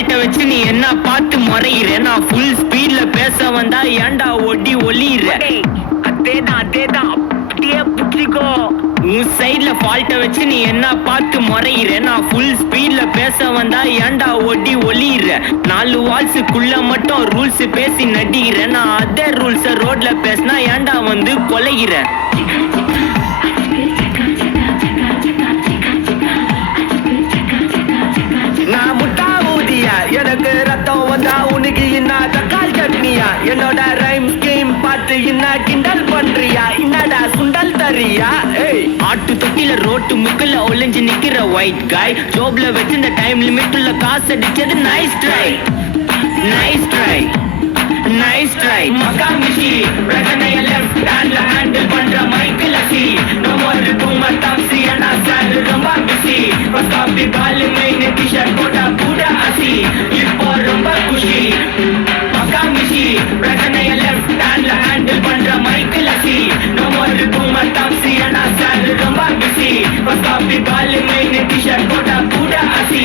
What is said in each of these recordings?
ஃபால்ட்ட வச்சு நீ என்ன பார்த்து முறையிற நான் ஃபுல் ஸ்பீட்ல பேச வந்தா ஏன்டா ஒட்டி ஒளியிற அதேதான் அப்படியே புடிச்சிக்கோ உன் சைட்ல ஃபால்ட்ட வச்சு நீ என்ன பார்த்து முறையிற நான் ஃபுல் ஸ்பீட்ல பேச வந்தா ஏன்டா ஒட்டி ஒளியிற 4 வால்ஸுக்குள்ள மட்டும் ரூல்ஸ் பேசி நடிக்கிற நான் அதே ரூல்ஸ ரோட்ல பேசினா ஏன்டா வந்து கொலைகிற நான் முட்டா ஊதியா எனக்கு ரத்தம் வந்தா உனக்கு என்ன தக்காளி சட்னியா என்னோட ரைம் ஸ்கீம் பார்த்து என்ன கிண்டல் பண்றியா என்னடா சுண்டல் தரியா ஆட்டு தொட்டில ரோட்டு முக்கல ஒளிஞ்சு நிக்கிற ஒயிட் காய் ஜோப்ல வச்சிருந்த டைம் லிமிட் உள்ள காசு அடிச்சது நைஸ் ட்ரை மகாமிஷி பிரச்சனைய லெஃப்ட் ஹேண்ட்ல ஹேண்டில் பண்ற மைக்கேல் அசி நோ மோர் பூமர் டாக்ஸி அண்ணா சார் ரொம்ப பிஸி ஃபர்ஸ்ட் காப்பி பால் மெயின் டி-ஷர்ட் போட்டா கூட அசி இப்போ ரொம்ப குஷி மகாமிஷி பிரச்சனைய லெஃப்ட் ஹேண்ட்ல ஹேண்டில் பண்ற மைக்கேல் அசி நோ மோர் பூமர் டாக்ஸி அண்ணா சார் ரொம்ப பிஸி ஃபர்ஸ்ட் காப்பி பால் மெயின் டி-ஷர்ட் போட்டா கூட அசி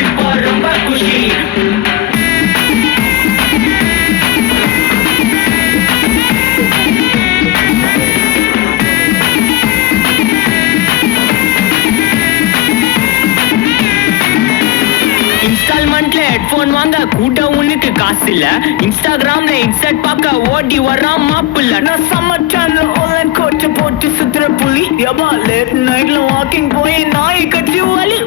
இப்போ ரொம்ப குஷி இன்ஸ்டால்மெண்ட்ல ஹெட்போன் வாங்க கூட உனக்கு காசு இல்ல இன்ஸ்டாகிராம்ல இன்ஸ்டன்ட் பார்க்க ஓடி வரான் மாப்பிள்ள நான் சம்மர் சேனல் ஆன்லைன் கோச்ச போட்டு சுத்துற புலி எபா லேட் நைட்ல வாக்கிங் போய் நாய் கட்டி வலி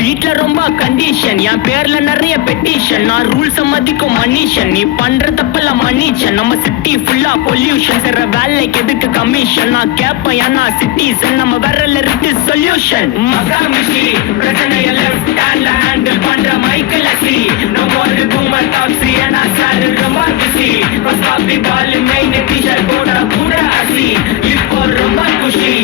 வீட்ல ரொம்ப கண்டிஷன் என் பேர்ல நிறைய பெட்டிஷன் நான் ரூல்ஸ் மதிக்கும் மனுஷன் நீ பண்ற தப்பெல்லாம் மன்னிச்சன் நம்ம சிட்டி ஃபுல்லா பொல்யூஷன் செய்ற வேலைக்கு எதுக்கு கமிஷன் நான் கேப்பேன் ஏன்னா சிட்டிசன் நம்ம விரல்ல இருக்கு சொல்யூஷன் மகாமிஷி பிரச்சனைய லெஃப்ட் ஹேண்ட்ல ஹேண்டில் பண்ற மைக்கேல் அசி நோ மோர் பூமர் டாக்ஸி அண்ணா சார் ரொம்ப பிஸி ஃபர்ஸ்ட் காப்பி பால் மெயின் டி-ஷர்ட் போட கூட அசி இப்போ ரொம்ப குஷி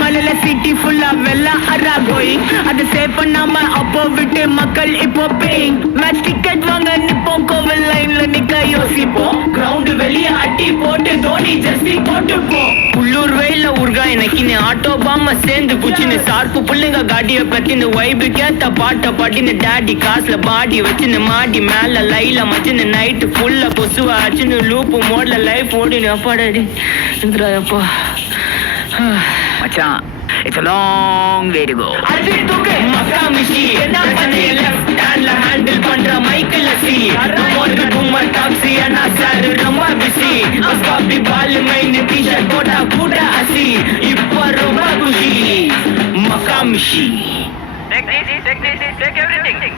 மலையில சிட்டி ஃபுல்லா வெள்ளம் அராகோய் அது சேவ் பண்ணாம அப்போ விட்டு மக்கள் இப்போ பேயிங் மேட்ச் டிக்கெட் வாங்க நிப்போம் கோவில் லைன்ல நிக்க யோசிப்போம் கிரவுண்ட் வெளியே அட்டி போட்டு தோனி ஜெர்சி போட்டு போ உள்ளூர் வெயில உருகா எனக்கு ஆட்டோ பாம சேர்ந்து குச்சின்னு சார்பு புள்ளைங்க காடிய பத்தின வைபு கேத்த பாட்ட பாட்டின்னு டாடி காசுல பாடி வச்சுன்னு மாடி மேல லைல மச்சின்னு நைட்டு ஃபுல்லா பொசுவா அச்சுன்னு லூப்பு மோட்ல லைஃப் ஓடினு அப்பாடாடி அப்பா Macam, it's a long way to go. மகாமிஷி பிரச்சனைய லெஃப்ட் ஹேண்ட்ல ஹேண்டில் பண்ற மைக்கேல் அசி மோர்கு பூமர் டாக்ஸி அண்ணா சார் ரொம்ப பிஸி ஃபர்ஸ்ட் காப்பி பால் மெயின் டி-ஷர்ட் போட்டா கூட அசி இப்போ ரொம்ப குஷி மகாமிஷி Take everything.